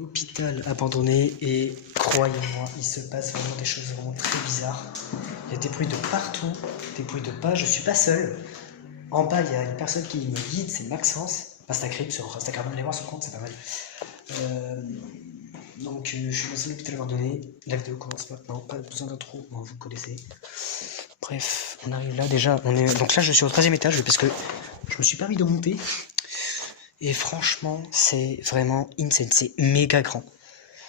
L'hôpital abandonné et croyez-moi, il se passe vraiment des choses vraiment très bizarres. Il y a des bruits de partout, des bruits de pas, je suis pas seul. En bas, il y a une personne qui me guide, c'est Maxence, Pastacrip sur Instagram, allez voir son compte, c'est pas mal. Donc je suis dans l'hôpital abandonné, la vidéo commence maintenant, pas besoin d'intro, bon, vous connaissez. Bref, on arrive là déjà, donc là je suis au 13e étage parce que je me suis permis de monter. Et franchement, c'est vraiment insane, c'est méga grand.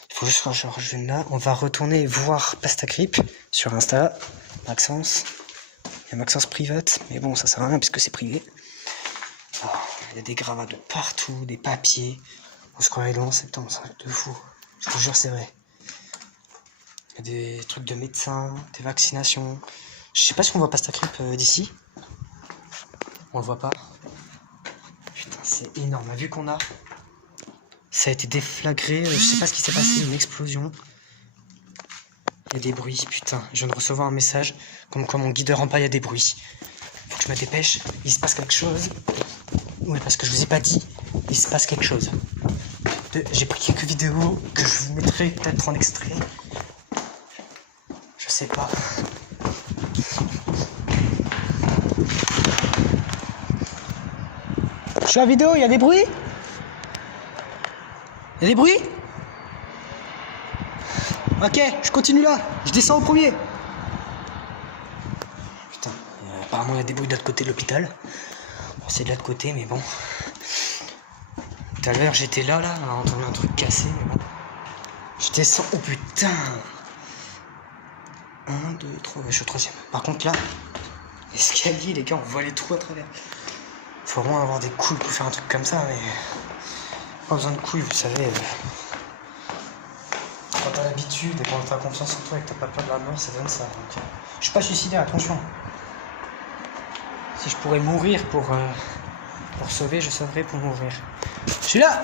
Il faut juste que je rejoigne là. On va retourner voir Pastacrip sur Insta. Maxence. Il y a Maxence Private, mais bon, ça sert à rien puisque c'est privé. Oh, il y a des gravats de partout, des papiers. On se croirait le 11 septembre, c'est un truc de fou. Je te jure, c'est vrai. Il y a des trucs de médecins, des vaccinations. Je sais pas si on voit Pastacrip d'ici. On le voit pas. C'est énorme, la vue qu'on a. Ça a été déflagré, je sais pas ce qui s'est passé, une explosion. Il y a des bruits, putain. Je viens de recevoir un message comme quoi mon guideur en bas, il y a des bruits. Faut que je me dépêche, il se passe quelque chose. Oui, parce que je vous ai pas dit, il se passe quelque chose. J'ai pris quelques vidéos que je vous mettrai peut-être en extrait. Je sais pas. Je suis en vidéo, il y a des bruits? Il y a des bruits? Ok, je continue là, je descends au premier. Putain, apparemment il y a des bruits de l'autre côté de l'hôpital. Bon, c'est de l'autre côté, mais bon. Tout à l'heure j'étais là, à entendre un truc cassé, mais bon. Je descends, oh putain. 1, 2, 3, je suis au 3e. Par contre là, l'escalier, les gars, on voit les trous à travers. Faut vraiment avoir des couilles pour faire un truc comme ça, mais pas besoin de couilles, vous savez. Quand t'as l'habitude et quand t'as confiance en toi et que t'as pas peur de la mort, ça donne ça. Donc, je suis pas suicidaire, attention. Si je pourrais mourir pour sauver, je sauverais pour mourir. Je suis là.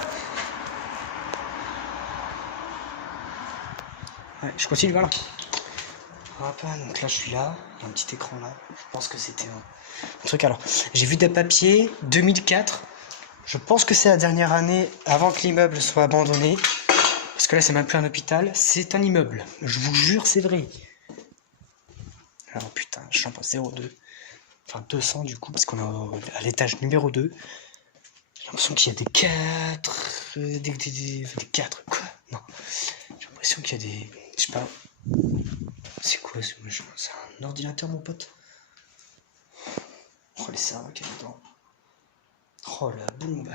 Ouais, je continue, voilà. Hop, donc là je suis là, il y a un petit écran là. Je pense que c'était un truc. Alors, j'ai vu des papiers 2004. Je pense que c'est la dernière année avant que l'immeuble soit abandonné. Parce que là c'est même plus un hôpital, c'est un immeuble. Je vous jure, c'est vrai. Alors putain, je suis en 02. Enfin 200 du coup, parce qu'on est à l'étage numéro 2. J'ai l'impression qu'il y a des 4... Des 4, quoi? Non. J'ai l'impression qu'il y a des... Je sais pas... C'est quoi ce machin? C'est un ordinateur, mon pote? Oh, les serveurs qu'il y a dedans. Oh, la bombe.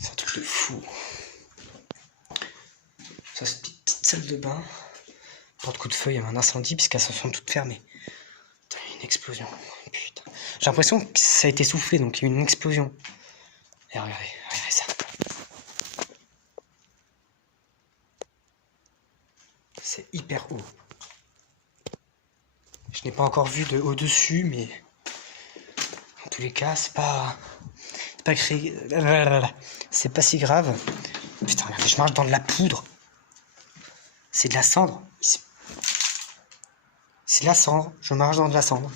C'est un truc de fou. Ça, c'est une petite salle de bain. Porte-coup de feu, il y a un incendie, puisqu'elles sont toutes fermées. Putain, il y a une explosion. Putain. J'ai l'impression que ça a été soufflé, donc il y a eu une explosion. Et regardez ça. C'est hyper haut. Je n'ai pas encore vu de au-dessus, mais en tous les cas, c'est pas créé. C'est pas si grave. Putain, regardez, je marche dans de la poudre. C'est de la cendre. C'est de la cendre. Je marche dans de la cendre.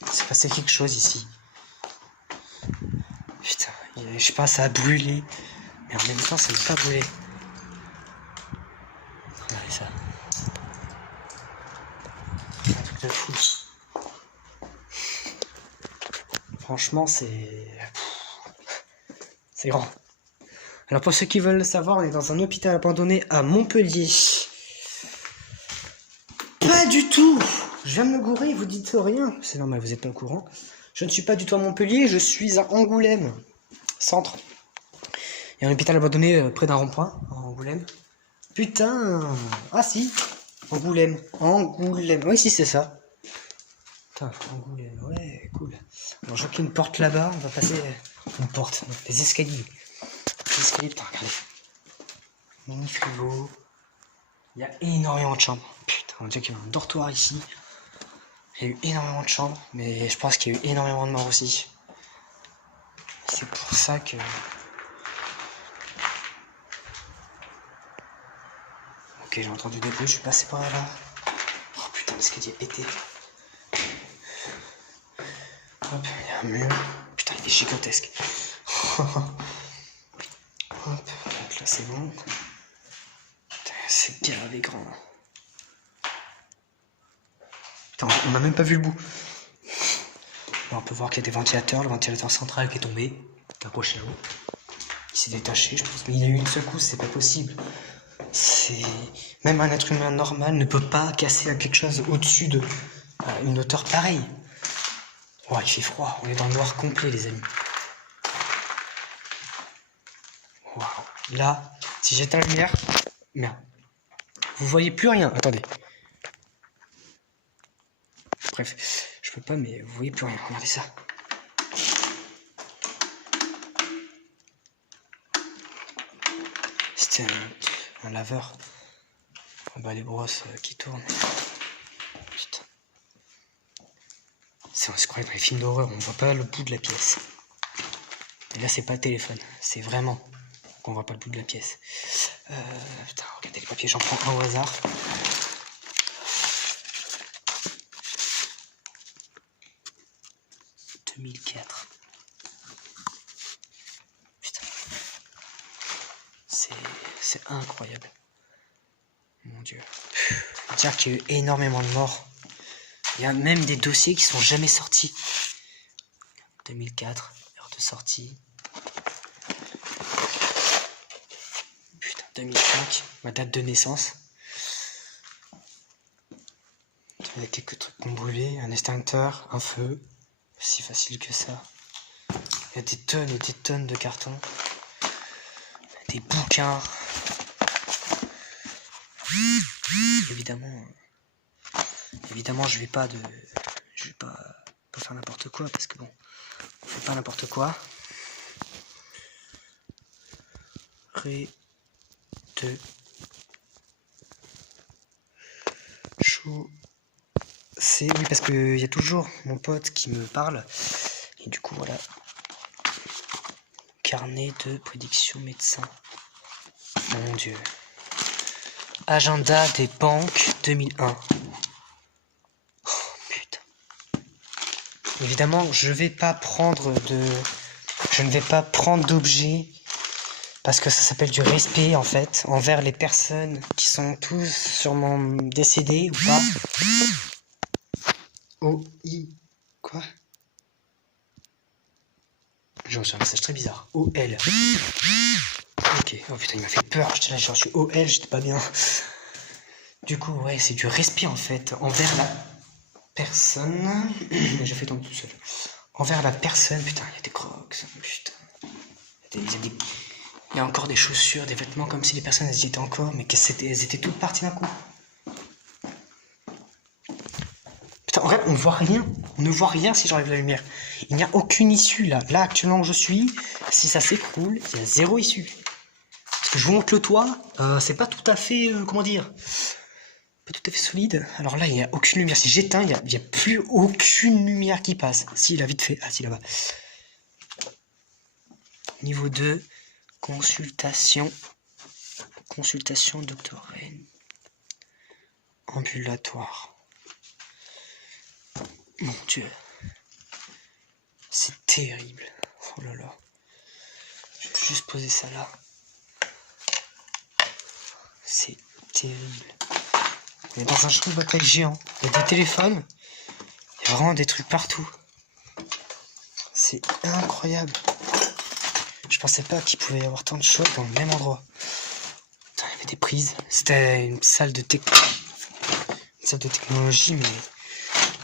Il s'est passé quelque chose ici. Putain, je sais pas, ça a brûlé. Mais en même temps, ça ne pas brûlé. Regardez ça. C'est un truc de fou. Franchement, c'est grand. Alors pour ceux qui veulent le savoir, on est dans un hôpital abandonné à Montpellier. Pas du tout. Je viens de me gourer, vous dites rien. C'est normal, vous êtes pas au courant. Je ne suis pas du tout à Montpellier, je suis à Angoulême, centre. Il y a un hôpital abandonné près d'un rond-point, à Angoulême. Putain. Ah si, Angoulême. Oui, si, c'est ça. Putain, Angoulême, ouais, cool. Alors, je vois qu'il y a une porte là-bas, on va passer une porte, des escaliers. Des escaliers, putain, regardez. Mini frigo. Il y a énormément de chambres. Putain, on dirait qu'il y a un dortoir ici. Il y a eu énormément de chambres, mais je pense qu'il y a eu énormément de morts aussi. C'est pour ça que... Ok, j'ai entendu des bruits, je suis passé par là. Oh putain, l'escalier est pété. Hop, il y a un mur. Putain, il est gigantesque. Hop, donc là c'est bon. Putain, c'est gavé grand. Putain, on n'a même pas vu le bout. Là, on peut voir qu'il y a des ventilateurs, le ventilateur central qui est tombé, accroché à l'eau. Il s'est détaché, je pense, mais il a eu une secousse, c'est pas possible. C'est même un être humain normal ne peut pas casser à quelque chose au-dessus de une hauteur pareille. Oh, il fait froid, on est dans le noir complet, les amis. Wow. Là, si j'éteins la lumière, merde, vous voyez plus rien. Attendez. Bref, je peux pas, mais vous voyez plus rien. Regardez ça. C'était un laveur. On bat les brosses qui tournent. Putain. C'est croyait dans les films d'horreur, on voit pas le bout de la pièce. Et là, c'est pas le téléphone, c'est vraiment qu'on voit pas le bout de la pièce. Putain, regardez les papiers, j'en prends un au hasard. « 2004. » Putain. C'est incroyable. Mon Dieu. Dire qu'il y a eu énormément de morts. Il y a même des dossiers qui sont jamais sortis. 2004, heure de sortie. Putain, 2005, ma date de naissance. Il y a quelques trucs qui ont brûlé, un extincteur, un feu. Si facile que ça. Il y a des tonnes et des tonnes de cartons. Des bouquins. Évidemment, je vais pas faire n'importe quoi parce que bon, on fait pas n'importe quoi. De chaud. C'est oui parce que il y a toujours mon pote qui me parle et du coup voilà. Carnet de prédiction médecin. Mon Dieu. Agenda des banques 2001. Oh, putain. Évidemment, je ne vais pas prendre d'objets parce que ça s'appelle du respect en fait envers les personnes qui sont tous sûrement décédées ou pas. Quoi? J'ai reçu un message très bizarre. OL. Ok. Oh putain, il m'a fait peur. J'étais là, j'ai reçu OL, j'étais pas bien. Du coup, ouais, c'est du respect en fait envers la personne. J'ai fait tomber tout seul. Envers la personne, putain, il y a des crocs, putain. Il y a encore des chaussures, des vêtements comme si les personnes elles y étaient encore, mais elles étaient toutes parties d'un coup. Putain, en vrai, on voit rien. On ne voit rien si j'enlève la lumière. Il n'y a aucune issue là. Là, actuellement où je suis, si ça s'écroule, il y a zéro issue. Parce que je vous montre le toit, c'est pas tout à fait, comment dire, pas tout à fait solide. Alors là, il n'y a aucune lumière. Si j'éteins, il n'y a plus aucune lumière qui passe. Si, il a vite fait. Ah, si, là-bas. Niveau 2, consultation. Consultation doctorale. Ambulatoire. Mon Dieu. C'est terrible. Oh là là. Je vais juste poser ça là. C'est terrible. On est dans un champ de bataille géant. Il y a des téléphones. Il y a vraiment des trucs partout. C'est incroyable. Je pensais pas qu'il pouvait y avoir tant de choses dans le même endroit. Putain, il y avait des prises. C'était une salle de technologie, mais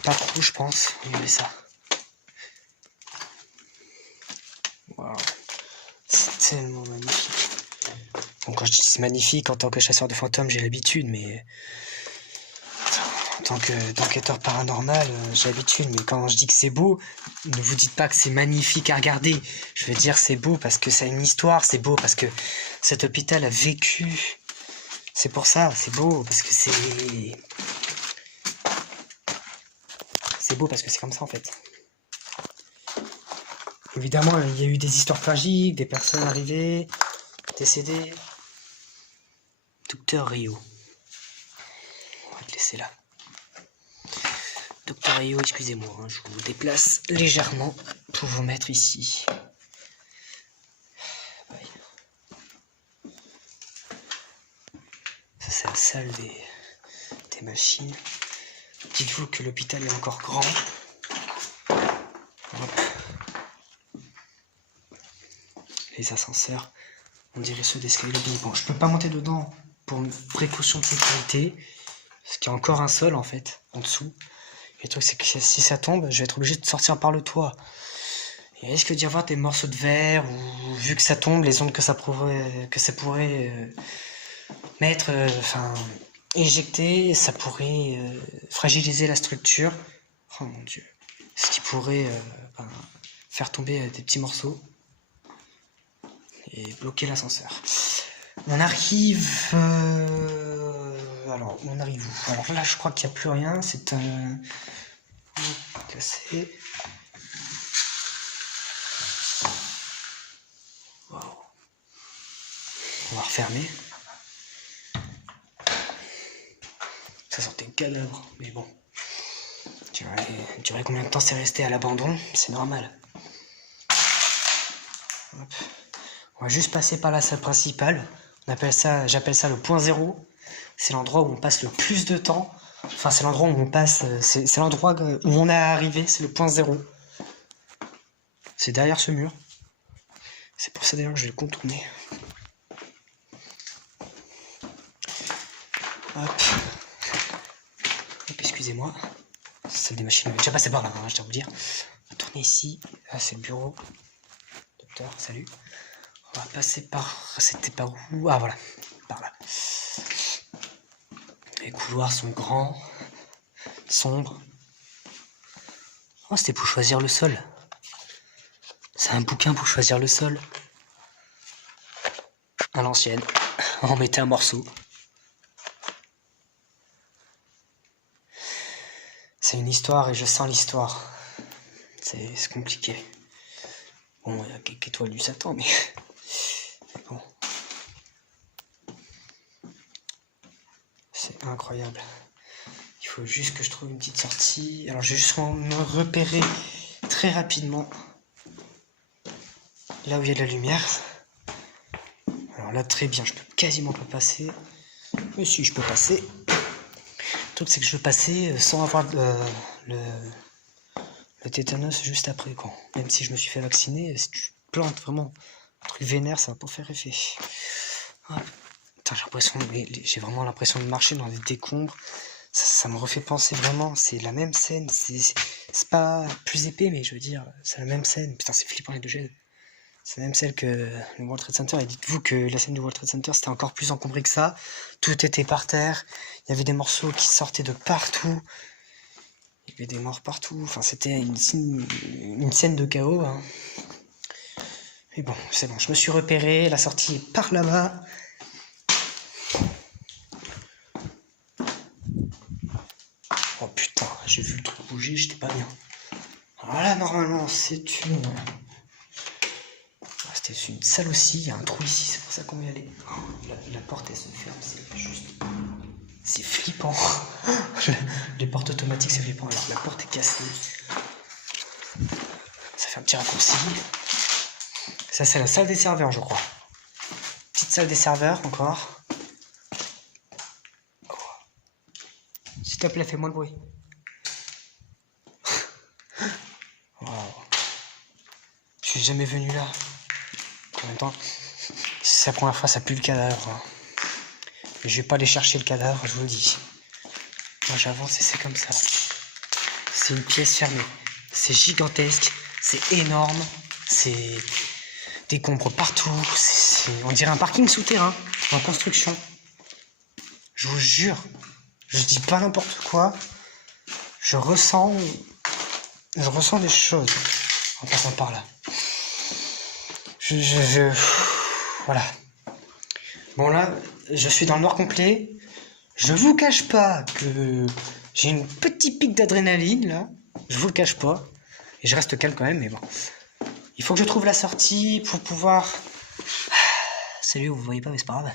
pas trop, je pense. Il y avait ça. Waouh. C'est tellement magnifique. Bon, quand je dis c'est magnifique, en tant que chasseur de fantômes, j'ai l'habitude, mais en tant qu'enquêteur paranormal, j'ai l'habitude. Mais quand je dis que c'est beau, ne vous dites pas que c'est magnifique à regarder. Je veux dire c'est beau parce que ça a une histoire, c'est beau parce que cet hôpital a vécu. C'est pour ça, c'est beau parce que c'est beau parce que c'est comme ça en fait. Évidemment, il y a eu des histoires tragiques, des personnes arrivées, décédées. Docteur Rio. On va te laisser là. Docteur Rio, excusez-moi, hein, je vous déplace légèrement pour vous mettre ici. c'est la salle des machines. Dites-vous que l'hôpital est encore grand. Hop. Les ascenseurs, on dirait ceux d'escalier lobby. Bon, je peux pas monter dedans pour une précaution de sécurité. Parce qu'il y a encore un sol en fait, en dessous. Et le truc c'est que si ça tombe, je vais être obligé de sortir par le toit. Il risque d'y avoir des morceaux de verre, ou vu que ça tombe, les ondes que ça pourrait mettre, éjecter, ça pourrait fragiliser la structure. Oh mon dieu. Ce qui pourrait faire tomber des petits morceaux et bloquer l'ascenseur. On arrive... Alors, on arrive où? Alors là, je crois qu'il n'y a plus rien. C'est un... cassé. Wow. On va refermer. Ça sentait le cadavre, mais bon. Tu verrais combien de temps c'est resté à l'abandon, c'est normal. Hop. On va juste passer par la salle principale. J'appelle ça le point zéro. C'est l'endroit où on passe le plus de temps. Enfin, c'est l'endroit où on passe. C'est l'endroit où on est arrivé. C'est le point zéro. C'est derrière ce mur. C'est pour ça d'ailleurs que je vais le contourner. Hop. Hop, excusez-moi. C'est des machines. Déjà passé par là, hein, je dois vous dire. On va tourner ici. Là, c'est le bureau. Docteur, salut. On va passer par... C'était par où? Ah, voilà. Par là. Les couloirs sont grands, sombres. Oh, c'était pour choisir le sol. C'est un bouquin pour choisir le sol. À l'ancienne. On mettait un morceau. C'est une histoire et je sens l'histoire. C'est compliqué. Bon, il y a quelques étoiles du Satan, mais... bon. C'est incroyable. Il faut juste que je trouve une petite sortie. Alors, je vais juste me repérer très rapidement là où il y a de la lumière. Alors là, très bien, je peux quasiment pas passer. Mais si, je peux passer. Le truc, c'est que je veux passer sans avoir le tétanos juste après, quoi. Même si je me suis fait vacciner, si tu plantes vraiment un truc vénère, ça va pas faire effet. Hop. J'ai vraiment l'impression de marcher dans des décombres. Ça me refait penser vraiment, c'est la même scène. C'est pas plus épais, mais je veux dire, c'est la même scène. Putain, c'est flippant les deux jets. C'est la même celle que le World Trade Center. Et dites-vous que la scène du World Trade Center, c'était encore plus encombré que ça. Tout était par terre. Il y avait des morceaux qui sortaient de partout. Il y avait des morts partout. Enfin, c'était une scène de chaos. Hein. Mais bon, c'est bon. Je me suis repéré. La sortie est par là-bas. Oh putain, j'ai vu le truc bouger, j'étais pas bien. Alors là, normalement, c'était une salle aussi, il y a un trou ici, c'est pour ça qu'on va y aller. Oh, la porte, elle se ferme, c'est juste... C'est flippant. Les portes automatiques, c'est flippant. Alors, la porte est cassée. Ça fait un petit raccourci. Ça, c'est la salle des serveurs, je crois. Petite salle des serveurs, encore. S'il te plaît, fais-moi le bruit. Wow. Je suis jamais venu là. En même temps, c'est la première fois, ça pue le cadavre. Hein. Mais je vais pas aller chercher le cadavre, je vous le dis. Moi, j'avance et c'est comme ça. C'est une pièce fermée. C'est gigantesque. C'est énorme. C'est décombres partout. On dirait un parking souterrain en construction. Je vous jure. Je dis pas n'importe quoi. Je ressens des choses en passant par là. Voilà. Bon là, je suis dans le noir complet. Je vous cache pas que j'ai une petite pique d'adrénaline là. Je vous le cache pas. Et je reste calme quand même, mais bon. Il faut que je trouve la sortie pour pouvoir... Salut, vous voyez pas, mais c'est pas grave.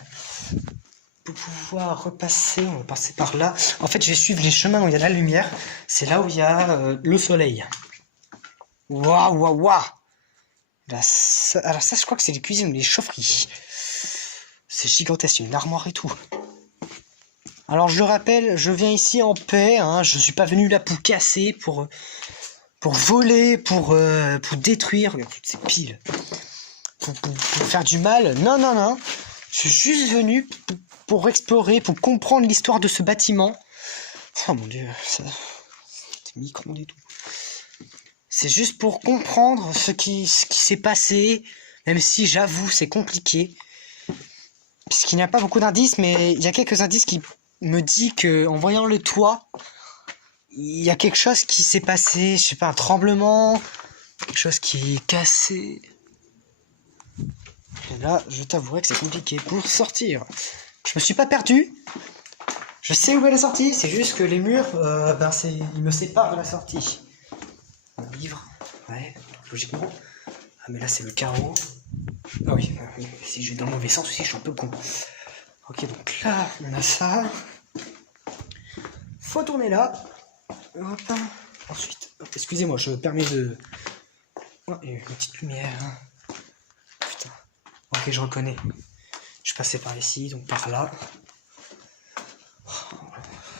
Pour pouvoir repasser, on va passer par là. En fait, je vais suivre les chemins où il y a la lumière. C'est là où il y a le soleil. Waouh, waouh, waouh. Alors ça, je crois que c'est les cuisines ou les chaufferies. C'est gigantesque, il y a une armoire et tout. Alors je le rappelle, je viens ici en paix, hein, je suis pas venu là pour casser, pour voler, pour détruire, regarde toutes ces piles, pour faire du mal. Non, non, non, je suis juste venu pour explorer, pour comprendre l'histoire de ce bâtiment. Oh mon dieu, ça... c'est micro et tout. C'est juste pour comprendre ce qui s'est passé, même si j'avoue c'est compliqué. Puisqu'il n'y a pas beaucoup d'indices, mais il y a quelques indices qui me disent que en voyant le toit, il y a quelque chose qui s'est passé, je sais pas, un tremblement, quelque chose qui est cassé. Et là, je t'avouerai que c'est compliqué pour sortir. Je me suis pas perdu. Je sais où est la sortie, c'est juste que les murs, ils me séparent de la sortie. Un livre, ouais, logiquement. Ah mais là c'est le carreau. Ah oui, si je vais dans le mauvais sens aussi, je suis un peu con. Ok, donc là, on a ça. Faut tourner là. Hop. Ensuite, excusez-moi, je me permets de... Oh, il y a une petite lumière. Putain. Ok, je reconnais. Je passais par ici, donc par là.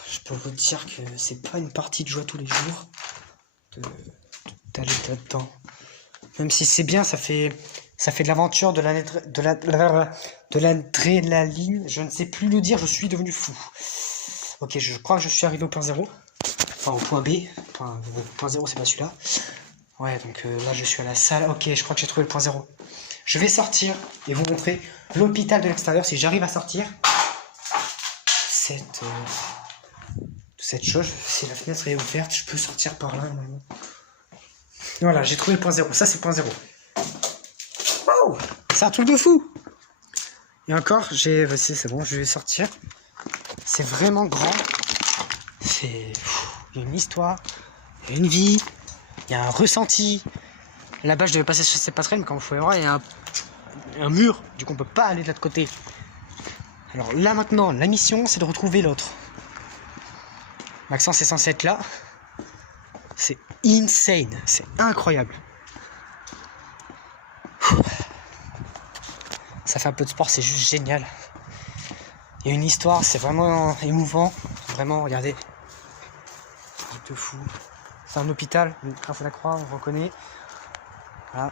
Je peux vous dire que c'est pas une partie de joie tous les jours d'aller là-dedans. Même si c'est bien, ça fait de l'aventure, de l'adrénaline. Je ne sais plus le dire, je suis devenu fou. Ok, je crois que je suis arrivé au point 0. Enfin, au point B. Point 0, c'est pas celui-là. Ouais, donc là, je suis à la salle. Ok, je crois que j'ai trouvé le point 0. Je vais sortir et vous montrer l'hôpital de l'extérieur. Si j'arrive à sortir cette chose, si la fenêtre est ouverte, je peux sortir par là. Voilà, j'ai trouvé le point 0. Ça, c'est le point 0. Wow, c'est un truc de fou. Et encore, c'est bon, je vais sortir. C'est vraiment grand. Il y a une histoire, il y a une vie, il y a un ressenti. Là-bas, je devais passer sur cette passerelle, mais comme vous pouvez voir, il y a un mur. Du coup, on peut pas aller de l'autre côté. Alors là, maintenant, la mission, c'est de retrouver l'autre. Maxence est censé être là. C'est insane, c'est incroyable. Ça fait un peu de sport, c'est juste génial. Il y a une histoire, c'est vraiment émouvant. Vraiment, regardez. De fou. C'est un hôpital, grâce à la croix, on reconnaît. Voilà.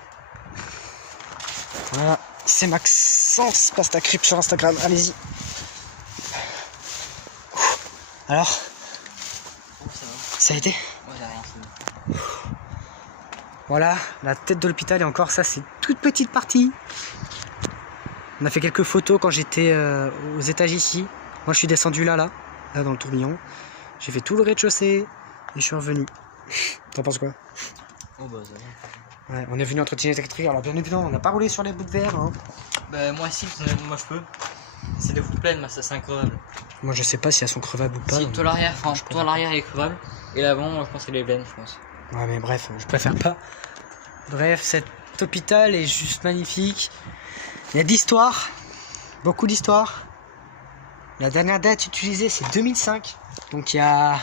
Voilà. C'est Maxence Pastacrip sur Instagram, allez-y. Alors, ça a été? Voilà, la tête de l'hôpital et encore ça c'est toute petite partie. On a fait quelques photos quand j'étais aux étages ici. Moi je suis descendu là dans le tourbillon. J'ai fait tout le rez-de-chaussée et je suis revenu. T'en penses quoi? Oh bah ça va. Ouais, on est venu entretenir l'électrique, alors bien évidemment on n'a pas roulé sur les bouts de verre. Hein. Bah moi si, moi je peux. C'est des bouts pleines, mais ça c'est increvable. Moi je sais pas si elles sont crevables ou pas. Si, toi l'arrière est crevable. Et l'avant, moi je pense qu'elle est pleine, je pense. Ouais mais bref, je préfère pas. Bref, cet hôpital est juste magnifique. Il y a d'histoire, beaucoup d'histoire. La dernière date utilisée c'est 2005. Donc il y a...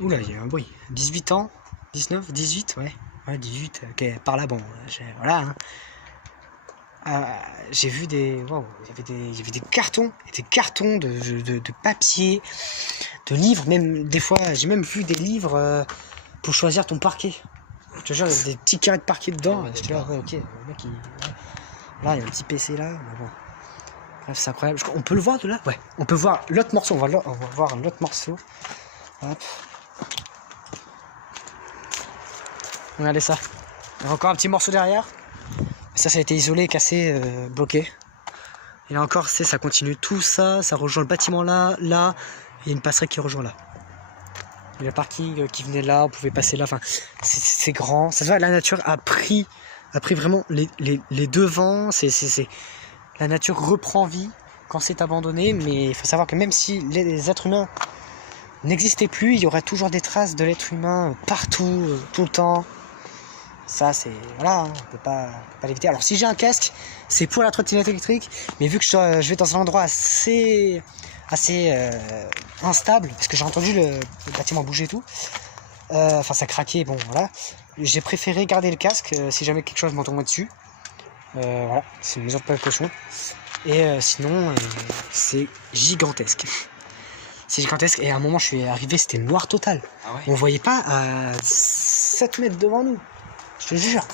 Oula, il y a un bruit. 18 ans, 19, 18, ouais. Ouais, 18, ok, par là, bon, voilà. Hein. J'ai vu des... Wow, il y avait des cartons, de papier, de livres, même des fois, j'ai même vu des livres pour choisir ton parquet. Je te jure, il y avait des petits carrés de parquet dedans. Ouais, J'étais là, ouais, ok, le mec, ouais. Là, il y a un petit PC là, mais bon. Bref, c'est incroyable. On peut le voir de là? Ouais, on peut voir l'autre morceau, on va voir l'autre morceau. Hop. Regardez ça. Il y a encore un petit morceau derrière. Ça a été isolé, cassé, bloqué. Et là encore, ça continue tout ça. Ça rejoint le bâtiment là. Il y a une passerelle qui rejoint là. Il y a le parking qui venait là. On pouvait passer là. Enfin, c'est grand. Ça se voit, la nature a pris vraiment les devants. La nature reprend vie quand c'est abandonné. Mais il faut savoir que même si les êtres humains n'existaient plus, il y aurait toujours des traces de l'être humain partout, tout le temps. Ça c'est... Voilà, hein, on peut pas l'éviter. Alors si j'ai un casque, c'est pour la trottinette électrique. Mais vu que je vais dans un endroit assez instable, parce que j'ai entendu le bâtiment bouger et tout. Enfin ça craquait, bon voilà. J'ai préféré garder le casque si jamais quelque chose m'en tombait dessus. Voilà, c'est une mesure de précaution. Et sinon, c'est gigantesque. C'est gigantesque. Et à un moment, je suis arrivé, c'était noir total. Ah ouais. On voyait pas à 7 mètres devant nous. Je te jure.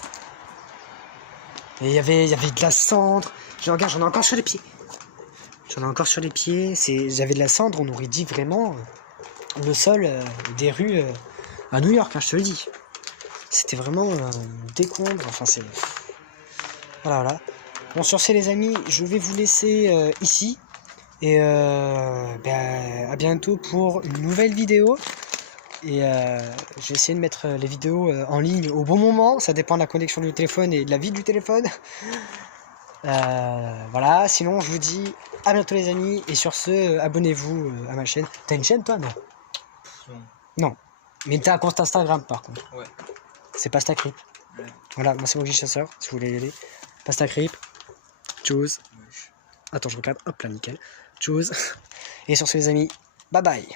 Et il y avait de la cendre. Regarde, j'en ai encore sur les pieds. J'avais de la cendre, on aurait dit vraiment le sol des rues à New York, hein, je te le dis. C'était vraiment décombre. Enfin, c'est... Voilà. Bon, sur ce, les amis, je vais vous laisser ici. Et à bientôt pour une nouvelle vidéo. Et je vais essayer de mettre les vidéos en ligne au bon moment. Ça dépend de la connexion du téléphone et de la vie du téléphone. Voilà, sinon je vous dis à bientôt les amis. Et sur ce, abonnez-vous à ma chaîne. T'as une chaîne toi? Non. Non. Mais t'as un compte Instagram par contre. Ouais. C'est Pastacrip. Ouais. Voilà, moi c'est Mogi Chasseur, si vous voulez y aller. Pastacrip. Tchuss. Attends, je regarde. Hop là, nickel. Tchuss. Et sur ce les amis, bye bye.